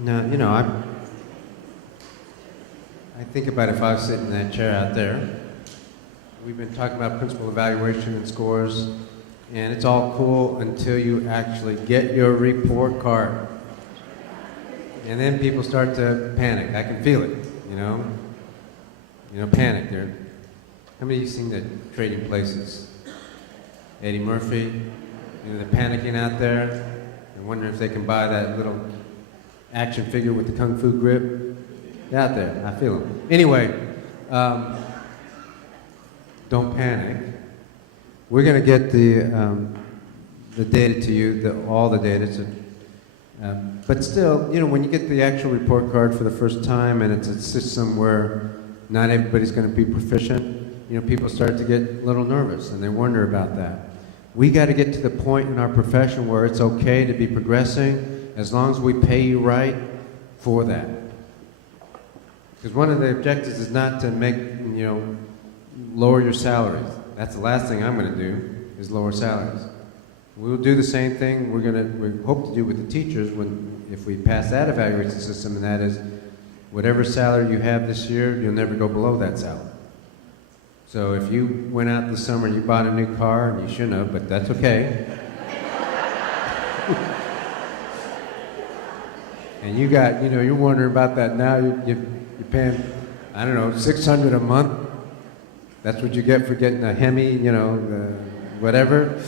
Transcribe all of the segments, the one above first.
Now, I think about if I was sitting in that chair out there. We've been talking about principal evaluation and scores, and it's all cool until you actually get your report card. And then people start to panic. I can feel it, you know? Panic there. How many of you seen the Trading Places? Eddie Murphy, they're panicking out there. They're wondering if they can buy that little action figure with the kung fu grip. They're out there, I feel them. Anyway, don't panic. We're going to get the data to you, all the data. But still, when you get the actual report card for the first time and it's a system where not everybody's going to be proficient, people start to get a little nervous and they wonder about that. We got to get to the point in our profession where it's okay to be progressing as long as we pay you right for that. Because one of the objectives is not to make, lower your salaries. That's the last thing I'm going to do, is lower salaries. We'll do the same thing we hope to do with the teachers if we pass that evaluation system, and that is whatever salary you have this year, you'll never go below that salary. So if you went out this summer and you bought a new car, and you shouldn't have, but that's okay. And you got, you're wondering about that now, you're paying, I don't know, $600 a month. That's what you get for getting a Hemi, whatever.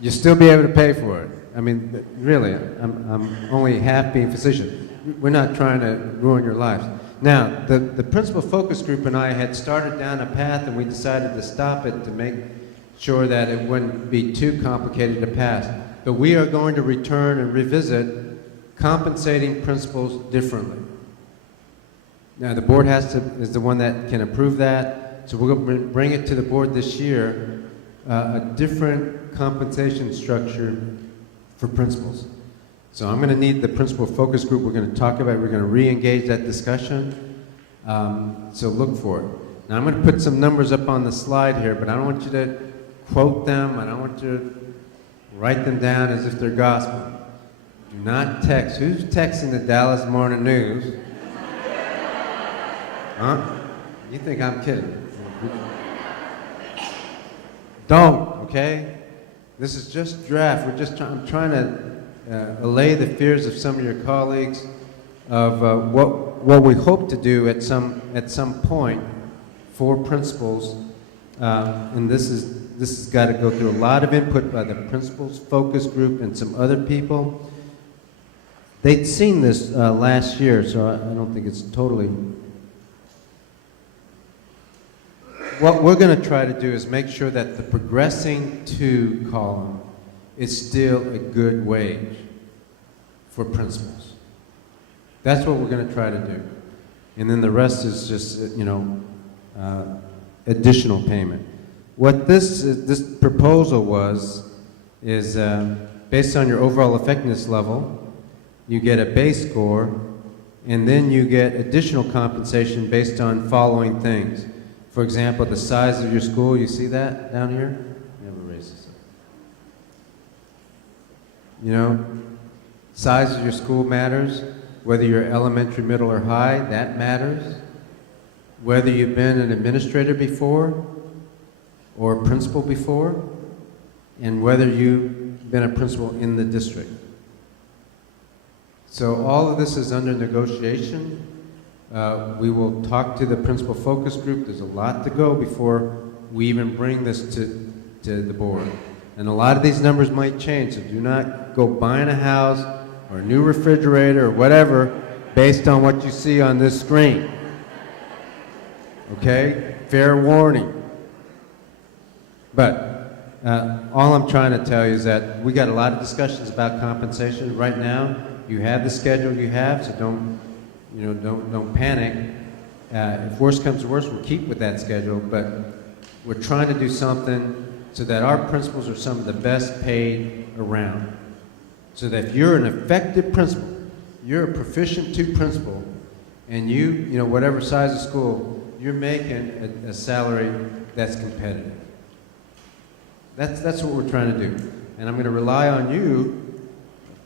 You'll still be able to pay for it. I mean, really, I'm only half being facetious. We're not trying to ruin your lives. Now, the principal focus group and I had started down a path, and we decided to stop it to make sure that it wouldn't be too complicated to pass. But we are going to return and revisit compensating principals differently. Now, the board is the one that can approve that, so we're going to bring it to the board this year, a different compensation structure for principals. So I'm going to need the principal focus group. We're going to talk about it. We're going to re-engage that discussion. So look for it. Now I'm going to put some numbers up on the slide here, but I don't want you to quote them. I don't want you to write them down as if they're gospel. Do not text. Who's texting the Dallas Morning News? Huh? You think I'm kidding? Don't, okay? This is just draft. I'm trying to allay the fears of some of your colleagues of what we hope to do at some point for principals, and this has got to go through a lot of input by the principals focus group and some other people. They'd seen this last year, so I don't think it's totally. What we're going to try to do is make sure that the progressing to column is still a good wage for principals. That's what we're going to try to do. And then the rest is just, additional payment. What this proposal is based on your overall effectiveness level, you get a base score, and then you get additional compensation based on following things. For example, the size of your school, you see that down here? Never erase this up. Size of your school matters. Whether you're elementary, middle, or high, that matters. Whether you've been an administrator before or a principal before, and whether you've been a principal in the district. So all of this is under negotiation. We will talk to the principal focus group. There's a lot to go before we even bring this to the board. And a lot of these numbers might change, so do not go buying a house or a new refrigerator or whatever based on what you see on this screen. Okay? Fair warning. But all I'm trying to tell you is that we got a lot of discussions about compensation. Right now, you have the schedule you have, so don't panic. If worse comes to worse, we'll keep with that schedule, but we're trying to do something so that our principals are some of the best paid around. So that if you're an effective principal, you're a proficient 2 principal, and you whatever size of school, you're making a salary that's competitive. That's what we're trying to do. And I'm going to rely on you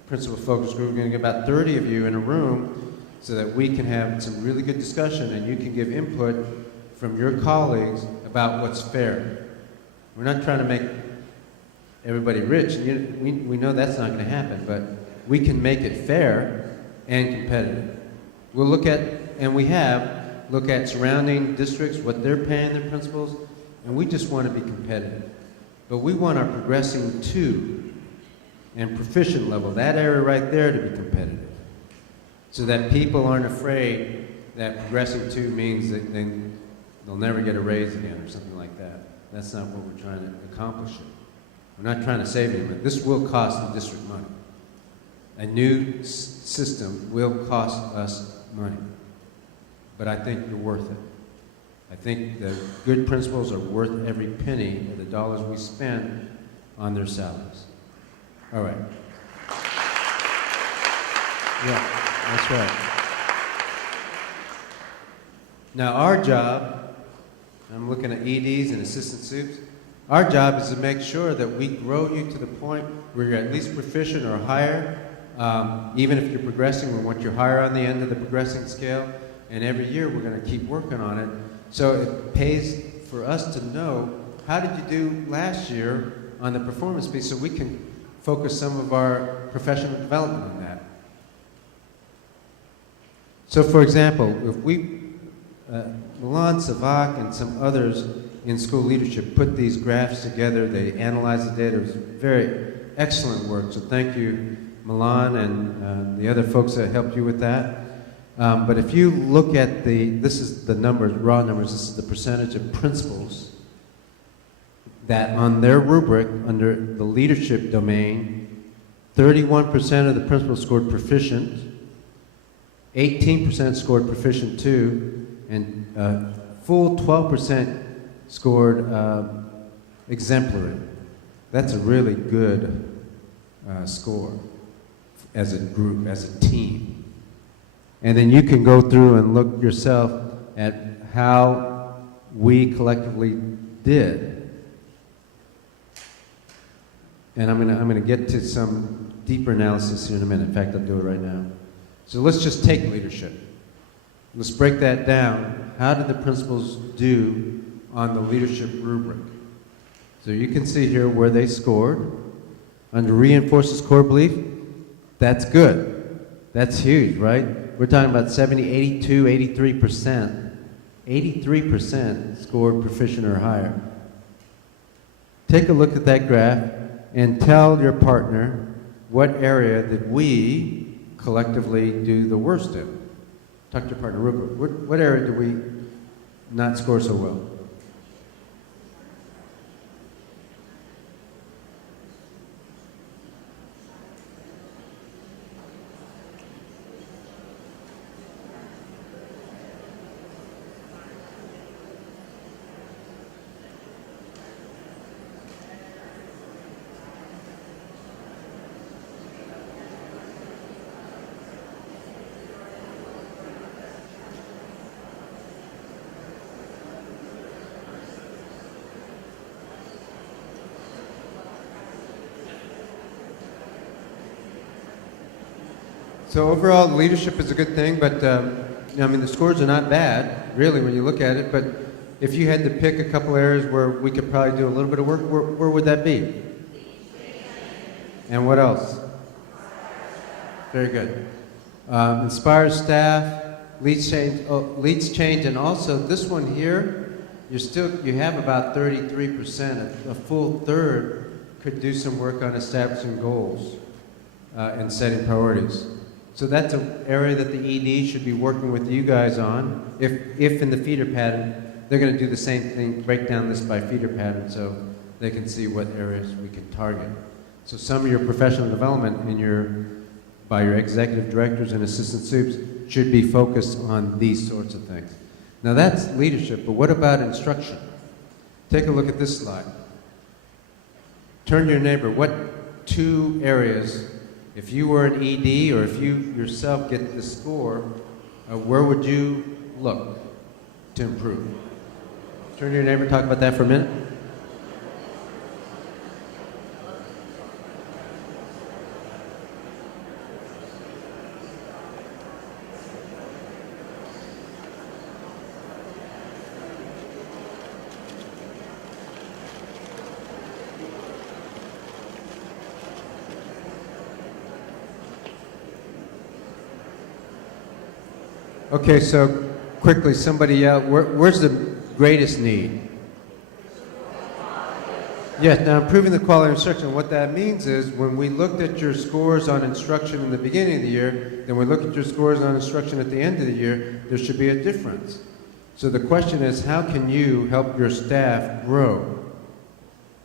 principal focus group. We're going to get about 30 of you in a room so that we can have some really good discussion and you can give input from your colleagues about what's fair. We're not trying to make everybody rich. We know that's not going to happen, but we can make it fair and competitive. We'll look at, and we have, look at surrounding districts, what they're paying their principals, and we just want to be competitive. But we want our progressing to and proficient level, that area right there, to be competitive. So that people aren't afraid that progressing to means that they'll never get a raise again or something like that. That's not what we're trying to accomplish. We're not trying to save anyone. This will cost the district money. A new system will cost us money. But I think you're worth it. I think the good principals are worth every penny of the dollars we spend on their salaries. All right. Yeah, that's right. Now our job, I'm looking at EDs and assistant soups, our job is to make sure that we grow you to the point where you're at least proficient or higher. Even if you're progressing, we want you higher on the end of the progressing scale. And every year we're going to keep working on it. So it pays for us to know, how did you do last year on the performance piece, so we can focus some of our professional development on that. So for example, if we, Milan Savak and some others in school leadership put these graphs together, they analyzed the data. It was very excellent work, so thank you, Milan, and the other folks that helped you with that. But if you look at this is the numbers, raw numbers, this is the percentage of principals that on their rubric, under the leadership domain, 31% of the principals scored proficient, 18% scored proficient 2, and full 12% scored exemplary. That's a really good score as a group, as a team. And then you can go through and look yourself at how we collectively did. And I'm gonna get to some deeper analysis here in a minute. In fact, I'll do it right now. So let's just take leadership. Let's break that down. How did the principals do on the leadership rubric? So you can see here where they scored. Under reinforces core belief, that's good. That's huge, right? We're talking about 70, 82, 83%. 83% scored proficient or higher. Take a look at that graph and tell your partner what area did we collectively do the worst in. Talk to your partner real quick. What area did we not score so well? So overall, leadership is a good thing, but I mean, the scores are not bad, really, when you look at it. But if you had to pick a couple areas where we could probably do a little bit of work, where would that be? And what else? Very good. Inspire staff, leads change, and also this one here, you have about 33%, a full third could do some work on establishing goals and setting priorities. So that's an area that the ED should be working with you guys on. If in the feeder pattern, they're going to do the same thing, break down this by feeder pattern so they can see what areas we can target. So some of your professional development by your executive directors and assistant soups should be focused on these sorts of things. Now that's leadership, but what about instruction? Take a look at this slide. Turn to your neighbor. What 2 areas, if you were an ED or if you yourself get the score, where would you look to improve? Turn to your neighbor, talk about that for a minute. Okay, so quickly, somebody else, where's the greatest need? Yes, now improving the quality of instruction. What that means is when we looked at your scores on instruction in the beginning of the year, then we look at your scores on instruction at the end of the year, there should be a difference. So the question is, how can you help your staff grow?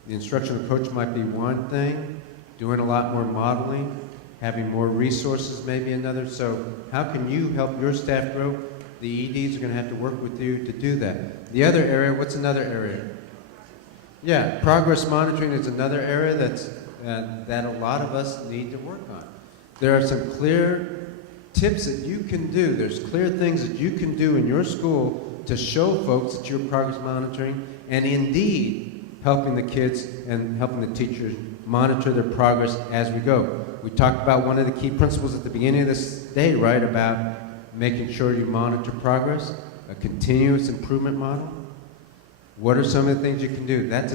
The instructional coach might be one thing, doing a lot more modeling, having more resources may be another. So how can you help your staff grow? The EDs are going to have to work with you to do that. The other area, what's another area? Yeah, progress monitoring is another area that a lot of us need to work on. There are some clear tips that you can do. There's clear things that you can do in your school to show folks that you're progress monitoring and indeed helping the kids and helping the teachers monitor their progress as we go. We talked about one of the key principles at the beginning of this day, right, about making sure you monitor progress, a continuous improvement model. What are some of the things you can do? That's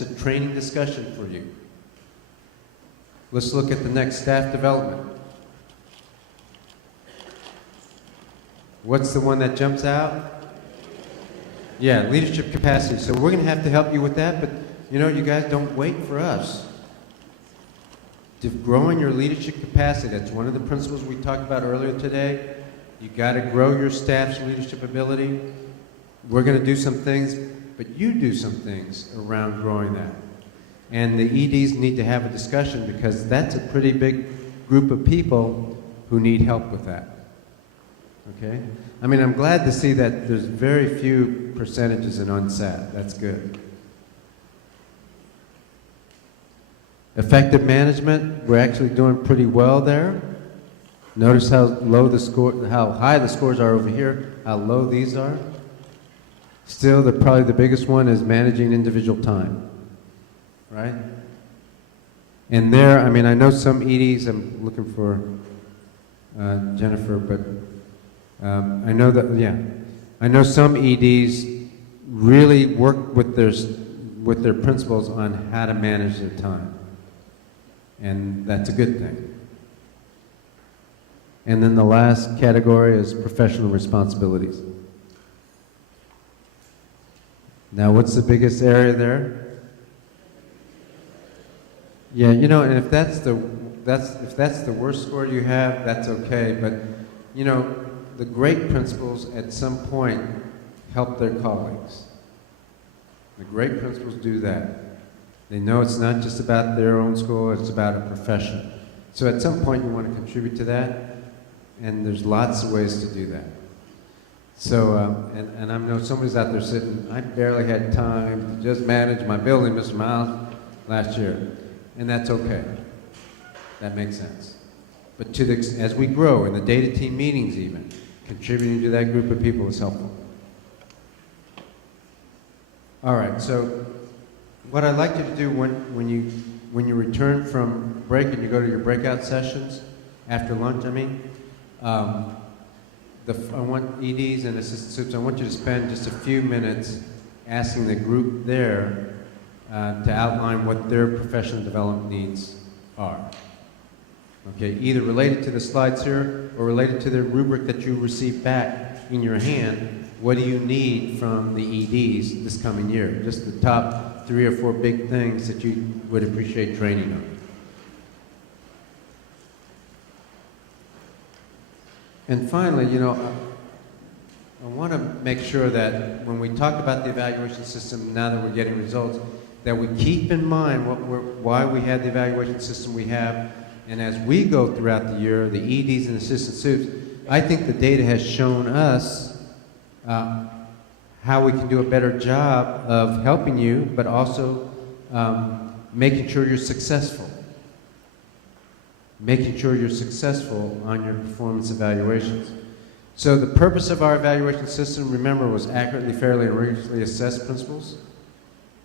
a training discussion for you. Let's look at the next, staff development. What's the one that jumps out? Yeah, leadership capacity. So we're going to have to help you with that, but you know, you guys don't wait for us. To growing your leadership capacity, that's one of the principles we talked about earlier today. You got to grow your staff's leadership ability. We're going to do some things, but you do some things around growing that. And the EDs need to have a discussion because that's a pretty big group of people who need help with that. Okay? I mean, I'm glad to see that there's very few percentages in unsat. That's good. Effective management, we're actually doing pretty well there. Notice how low the score, how high the scores are over here, how low these are. Still, probably the biggest one is managing individual time, right? And there, I mean, I know some EDs, I'm looking for Jennifer, but I know that, yeah. I know some EDs really work with their principals on how to manage their time. And that's a good thing. And then the last category is professional responsibilities. Now, what's the biggest area there? Yeah, you know, and if that's the worst score you have, that's okay. But you know, the great principals at some point help their colleagues. The great principals do that. They know it's not just about their own school; it's about a profession. So at some point, you want to contribute to that, and there's lots of ways to do that. So, and I know somebody's out there sitting, I barely had time to just manage my building, Mr. Miles, last year. And that's okay. That makes sense. But as we grow, in the data team meetings even, contributing to that group of people is helpful. All right, so what I'd like you to do when you return from break and you go to your breakout sessions, after lunch, I mean, I want EDs and assistant supes, I want you to spend just a few minutes asking the group there to outline what their professional development needs are. Okay, either related to the slides here or related to the rubric that you received back in your hand. What do you need from the EDs this coming year? Just the top 3 or 4 big things that you would appreciate training on. And finally, you know, I want to make sure that when we talk about the evaluation system, now that we're getting results, that we keep in mind why we had the evaluation system we have. And as we go throughout the year, the EDs and assistant supes, I think the data has shown us how we can do a better job of helping you, but also making sure you're successful. Making sure you're successful on your performance evaluations. So the purpose of our evaluation system, remember, was accurately, fairly, and rigorously assess principals.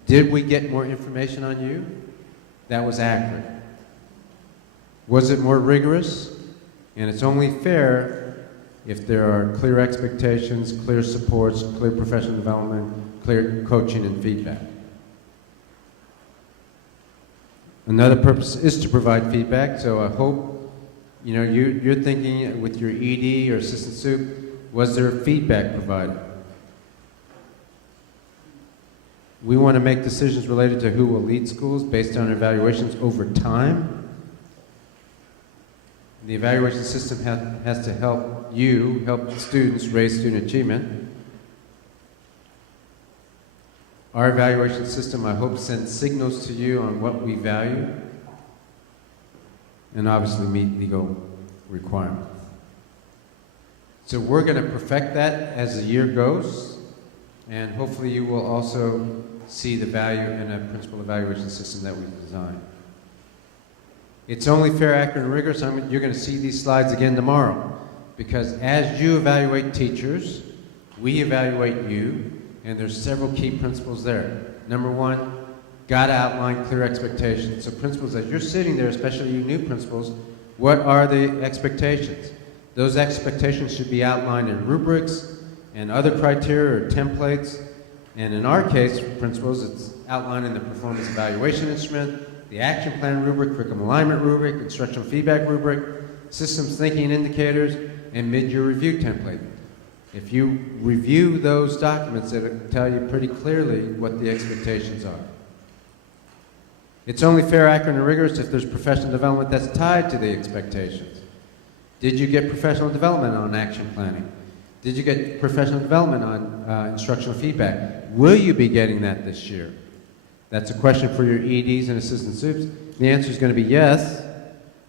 Did we get more information on you? That was accurate. Was it more rigorous? And it's only fair if there are clear expectations, clear supports, clear professional development, clear coaching and feedback. Another purpose is to provide feedback, so I hope, you know, you're thinking with your ED or assistant sup, Was there feedback provided? We want to make decisions related to who will lead schools based on evaluations over time. The evaluation system has to help you, help students raise student achievement. Our evaluation system, I hope, sends signals to you on what we value and obviously meet legal requirements. So we're going to perfect that as the year goes, and hopefully you will also see the value in a principal evaluation system that we've designed. It's only fair, accurate, and rigorous. You're going to see these slides again tomorrow, because as you evaluate teachers, we evaluate you, and there's several key principles there. Number one, got to outline clear expectations. So principals, as you're sitting there, especially you new principals, what are the expectations? Those expectations should be outlined in rubrics and other criteria or templates. And in our case, principals, it's outlined in the performance evaluation instrument, the action plan rubric, curriculum alignment rubric, instructional feedback rubric, systems thinking indicators, and mid-year review template. If you review those documents, it'll tell you pretty clearly what the expectations are. It's only fair, accurate, and rigorous if there's professional development that's tied to the expectations. Did you get professional development on action planning? Did you get professional development on instructional feedback? Will you be getting that this year? That's a question for your EDs and assistant supes. The answer is going to be yes.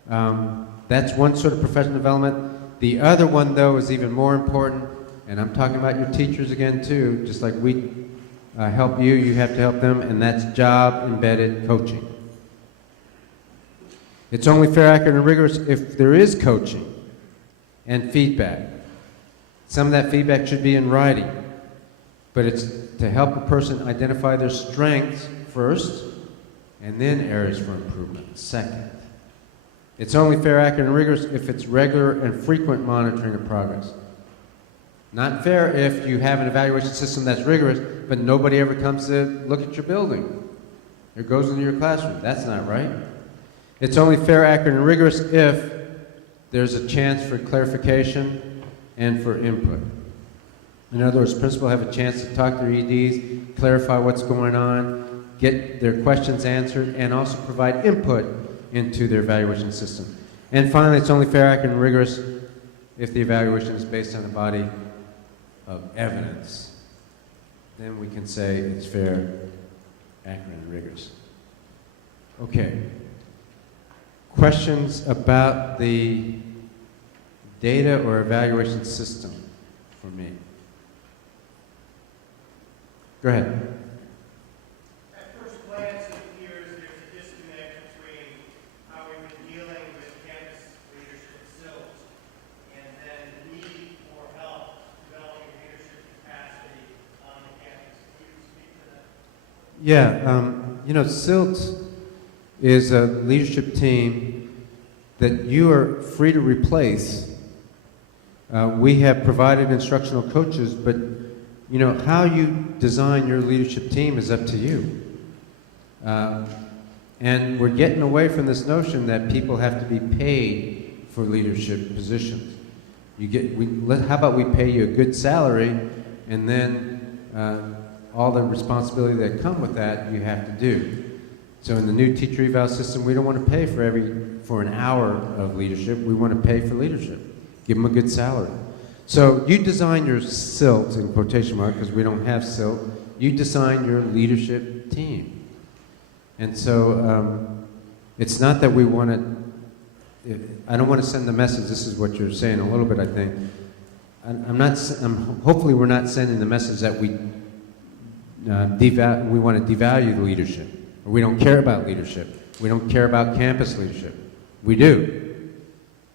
That's one sort of professional development. The other one, though, is even more important, and I'm talking about your teachers again, too. Just like we help you, you have to help them, and that's job-embedded coaching. It's only fair, accurate, and rigorous if there is coaching and feedback. Some of that feedback should be in writing, but it's to help a person identify their strengths first, and then areas for improvement second. It's only fair, accurate, and rigorous if it's regular and frequent monitoring of progress. Not fair if you have an evaluation system that's rigorous, but nobody ever comes to look at your building or goes into your classroom. That's not right. It's only fair, accurate, and rigorous if there's a chance for clarification and for input. In other words, principals have a chance to talk to their EDs, clarify what's going on, get their questions answered, and also provide input into their evaluation system. And finally, it's only fair, accurate, and rigorous if the evaluation is based on a body of evidence. Then we can say it's fair, accurate, and rigorous. Okay. Questions about the data or evaluation system for me? Go ahead. At first glance, it appears there's a disconnect between how we've been dealing with campus leadership skills and then the need for help developing leadership capacity on the campus. Can you speak to that? Yeah, SILT is a leadership team that you are free to replace. We have provided instructional coaches, but how you design your leadership team is up to you. And we're getting away from this notion that people have to be paid for leadership positions. How about we pay you a good salary, and then all the responsibility that come with that you have to do. So in the new teacher eval system, we don't want to pay for an hour of leadership. We want to pay for leadership. Give them a good salary. So you design your SILT, in quotation marks, because we don't have SILT. You design your leadership team. And so it's not that we want to, I don't want to send the message, this is what you're saying a little bit, I think. Hopefully we're not sending the message that we want to devalue the leadership, or we don't care about leadership. We don't care about campus leadership. We do.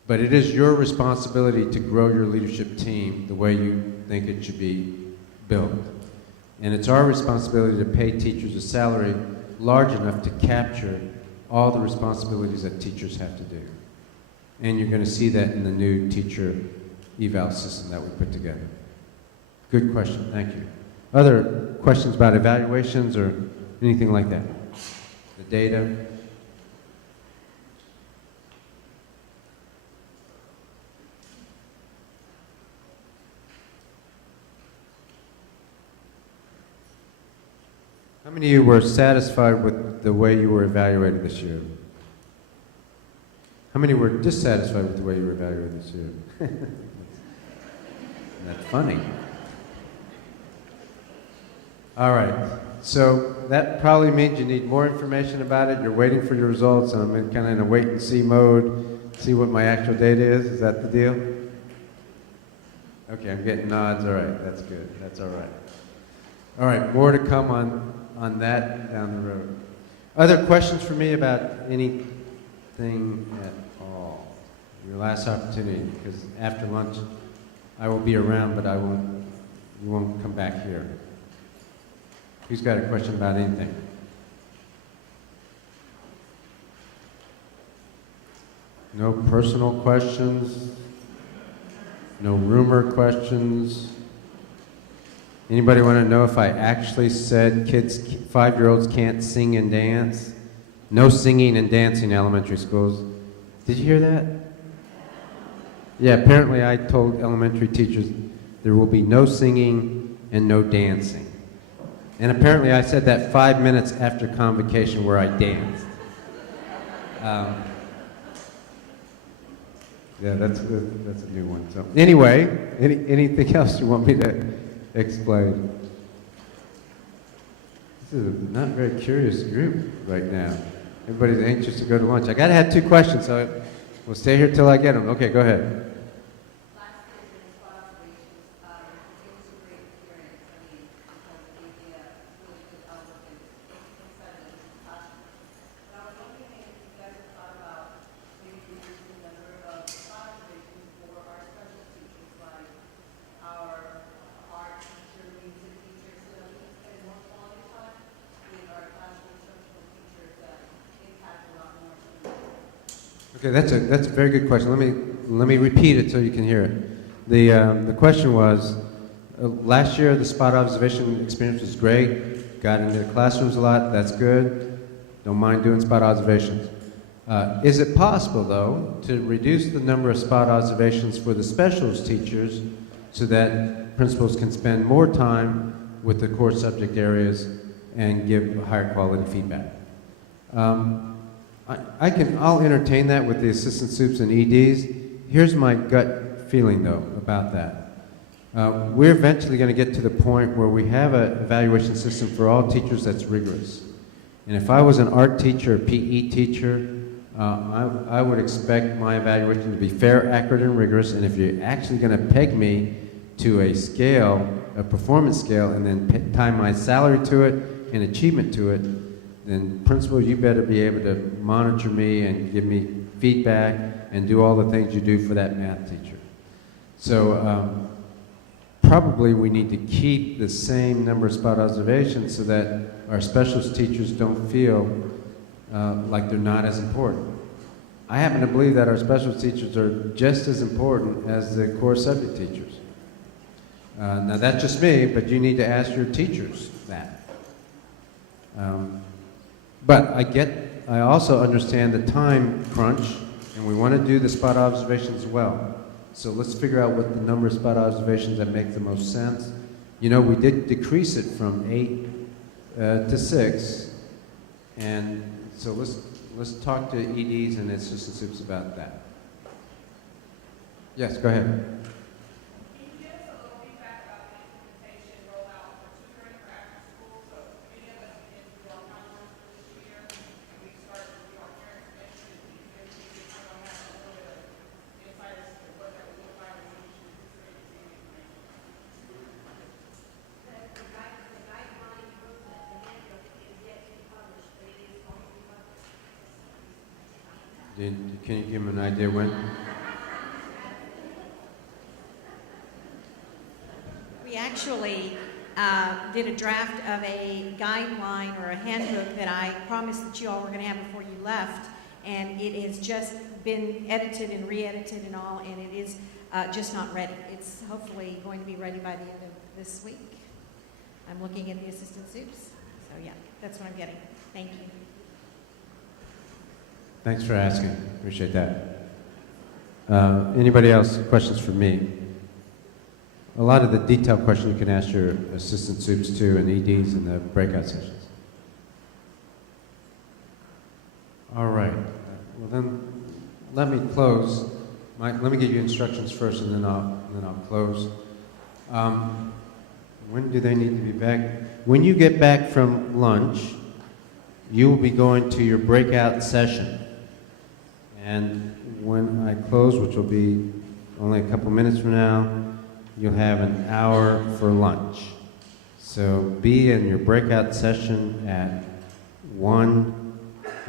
But it is your responsibility to grow your leadership team the way you think it should be built. And it's our responsibility to pay teachers a salary large enough to capture all the responsibilities that teachers have to do. And you're going to see that in the new teacher eval system that we put together. Good question, thank you. Other questions about evaluations or anything like that? The data? How many of you were satisfied with the way you were evaluated this year? How many were dissatisfied with the way you were evaluated this year? That's funny. All right. So that probably means you need more information about it. You're waiting for your results, and I'm kind of in a wait and see mode. See what my actual data is. Is that the deal? Okay, I'm getting nods. All right, that's good. That's all right. All right, more to come on that down the road. Other questions for me about anything at all? Your last opportunity, because after lunch I will be around, but you won't come back here. Who's got a question about anything? No personal questions? No rumor questions? Anybody want to know if I actually said 5-year-olds can't sing and dance? No singing and dancing in elementary schools. Did you hear that? Yeah, apparently I told elementary teachers there will be no singing and no dancing. And apparently I said that 5 minutes after convocation where I danced. Yeah, that's a new one. So anyway, anything else you want me to explain? This is a not very curious group right now. Everybody's anxious to go to lunch. I gotta have 2 questions, so we'll stay here till I get them. Okay, go ahead. Okay, that's a very good question. Let me repeat it so you can hear it. The question was, last year the spot observation experience was great. Got into the classrooms a lot. That's good. Don't mind doing spot observations. Is it possible though to reduce the number of spot observations for the specialist teachers so that principals can spend more time with the core subject areas and give higher quality feedback? I'll entertain that with the assistant soups and EDs. Here's my gut feeling though about that. We're eventually going to get to the point where we have an evaluation system for all teachers that's rigorous. And if I was an art teacher or PE teacher, I would expect my evaluation to be fair, accurate, and rigorous. And if you're actually going to peg me to a scale, a performance scale, and then tie my salary to it and achievement to it, then principal, you better be able to monitor me and give me feedback and do all the things you do for that math teacher. So probably we need to keep the same number of spot observations so that our specialist teachers don't feel like they're not as important. I happen to believe that our specialist teachers are just as important as the core subject teachers. Now that's just me, but you need to ask your teachers that. But I also understand the time crunch, and we want to do the spot observations well. So let's figure out what the number of spot observations that make the most sense. You know, we did decrease it from 8 to 6, and so let's talk to EDs and assistant soups about that. Yes, go ahead. Can you give them an idea when? We actually did a draft of a guideline or a handbook that I promised that you all were going to have before you left, and it has just been edited and re-edited and all, and it is just not ready. It's hopefully going to be ready by the end of this week. I'm looking at the assistant soups, so yeah, that's what I'm getting. Thank you. Thanks for asking. Appreciate that. Anybody else? Questions for me? A lot of the detailed questions you can ask your assistant soups too and EDs in the breakout sessions. All right. Well, then, let me close. Let me give you instructions first, and then I'll close. When do they need to be back? When you get back from lunch, you will be going to your breakout session. And when I close, which will be only a couple minutes from now, you'll have an hour for lunch. So be in your breakout session at we'll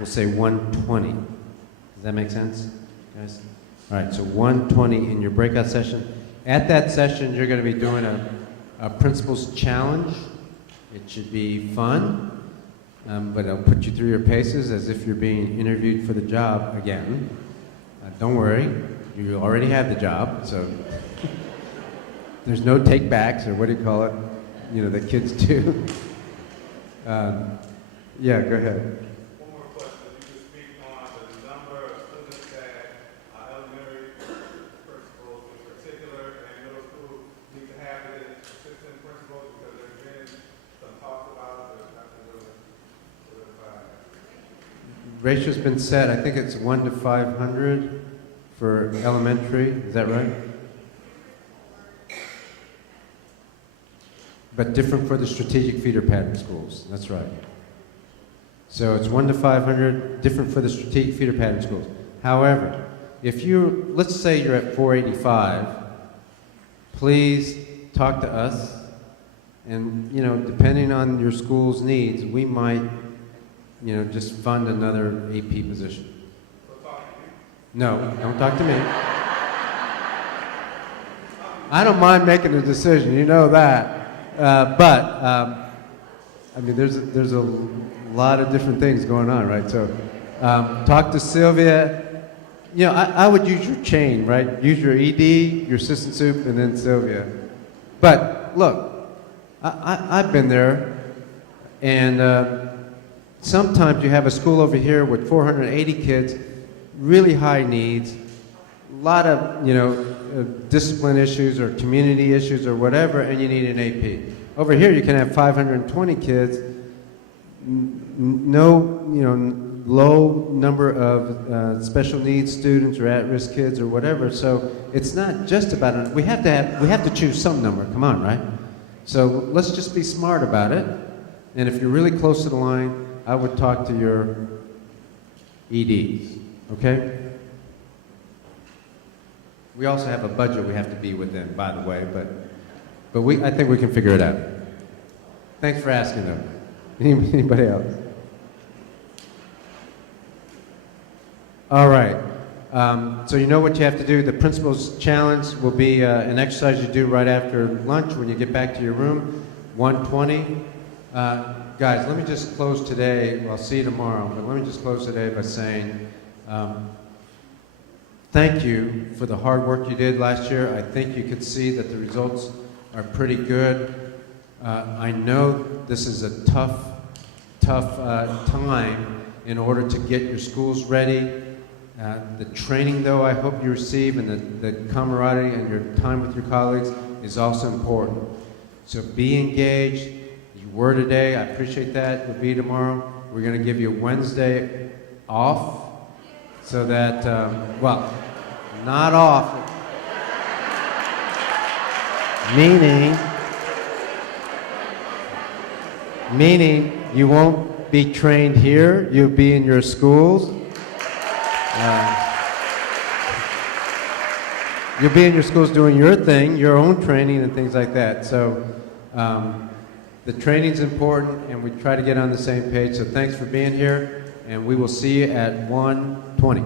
say 1:20. Does that make sense, guys? All right, so 1:20 in your breakout session. At that session, you're going to be doing a principal's challenge. It should be fun, but it'll put you through your paces as if you're being interviewed for the job again. Don't worry, you already have the job, so there's no take-backs, or what do you call it? You know, the kids do. Yeah, go ahead. One more question. You could speak on the number of students that elementary principals in particular and middle school need to have as assistant principals, because there's been some talk about it, but nothing really solidified. Ratio's been set. I think it's 1 to 500 for elementary. Is that right? But different for the strategic feeder pattern schools. That's right. So it's 1 to 500, different for the strategic feeder pattern schools. However, if let's say you're at 485, please talk to us. And, you know, depending on your school's needs, we might, you know, just fund another AP position. No, don't talk to me. I don't mind making a decision, you know that. I mean, there's a lot of different things going on, right? So, talk to Sylvia. You know, I would use your chain, right? Use your ED, your assistant soup, and then Sylvia. But look, I've been there, and sometimes you have a school over here with 480 kids, really high needs, a lot of, you know, discipline issues or community issues or whatever, and you need an AP. Over here, you can have 520 kids, no, you know, low number of special needs students or at-risk kids or whatever. So it's not just about it. We have to choose some number. Come on, right? So let's just be smart about it. And if you're really close to the line, I would talk to your EDs. Okay? We also have a budget we have to be within, by the way, but I think we can figure it out. Thanks for asking, though. Anybody else? All right. So you know what you have to do. The principal's challenge will be an exercise you do right after lunch when you get back to your room, 1:20. Guys, let me just close today. Well, I'll see you tomorrow, but let me just close today by saying thank you for the hard work you did last year. I think you could see that the results are pretty good. I know this is a tough time in order to get your schools ready. The training, though, I hope you receive, and the camaraderie and your time with your colleagues is also important. So be engaged. You were today. I appreciate that. You'll be tomorrow. We're going to give you Wednesday off so that, well, not off, meaning you won't be trained here. You'll be in your schools. You'll be in your schools doing your thing, your own training and things like that. So the training's important, and we try to get on the same page. So thanks for being here, and we will see you at 1:20.